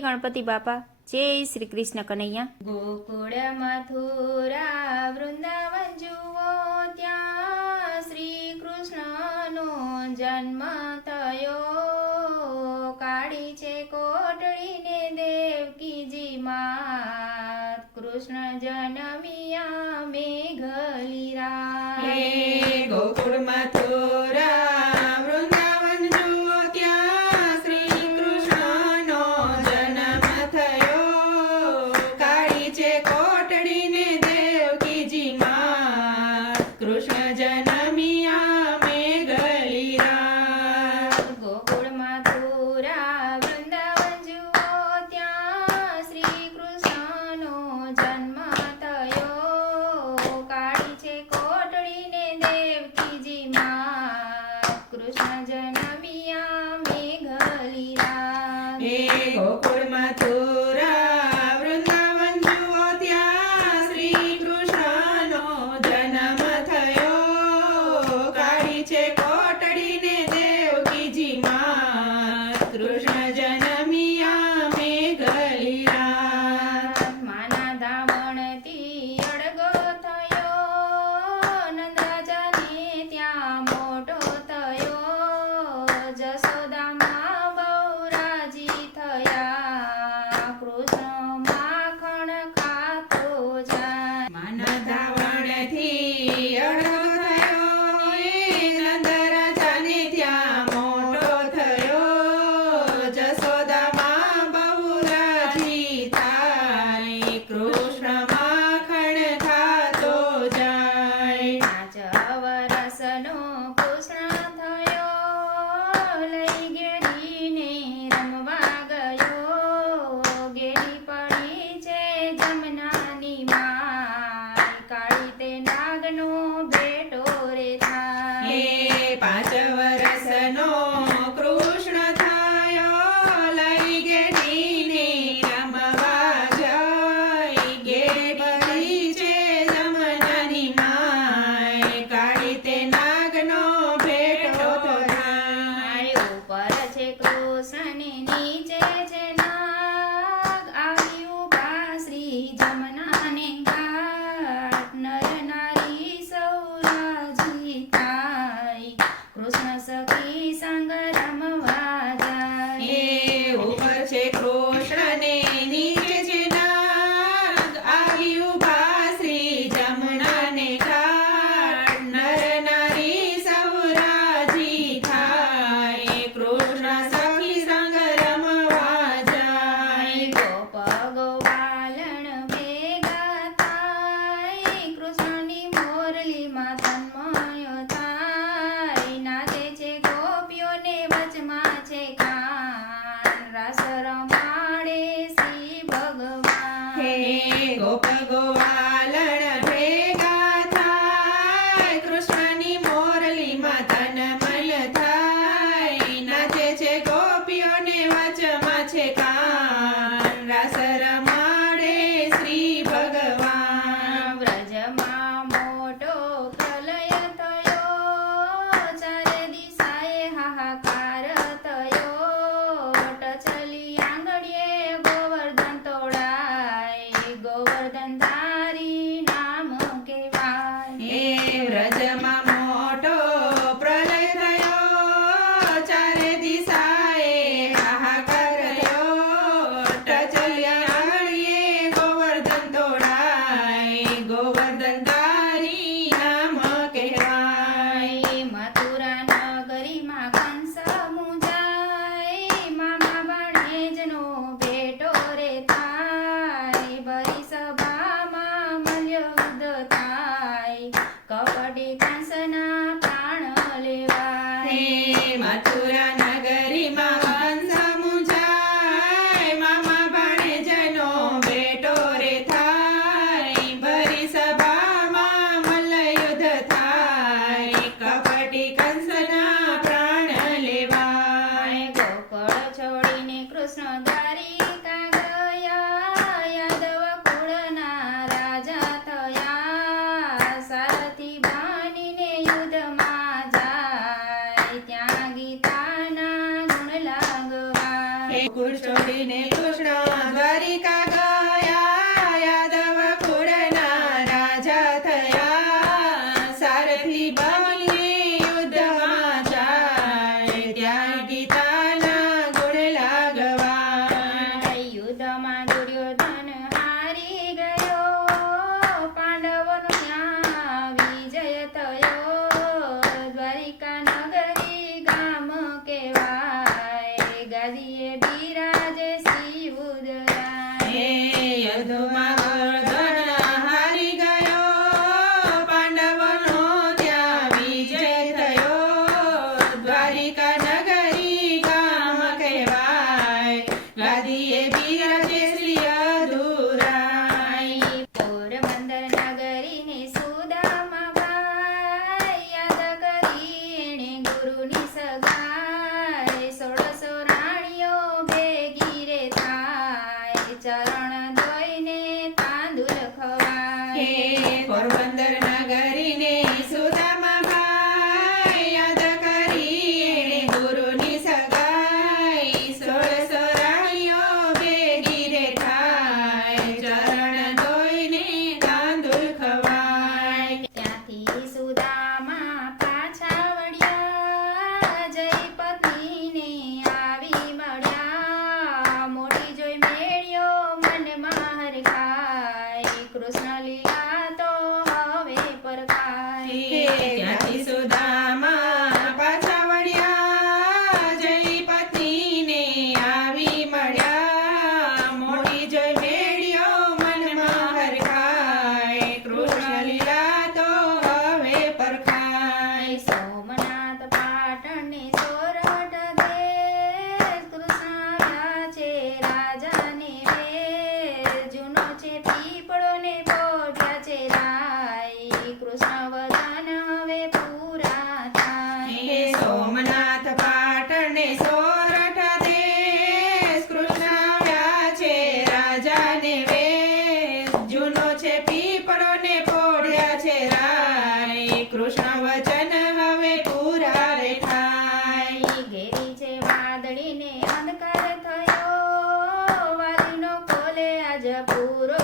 ગણપતિ બાપા. જય શ્રી કૃષ્ણ કનૈયા. ગોકુળમાં થોરા વૃંદાવન જુઓ ત્યાં શ્રી કૃષ્ણનો જન્મ થયો. કાઢી છે કોટડીને દેવકીજી માં કૃષ્ણ જન્મિયા મેઘલીરા. ગોકુળમાં થોરા ધામણ તી Gopal Govar. હે કુળ છોડીને કૃષ્ણ દ્વારિકા પોરબંદર પૂરો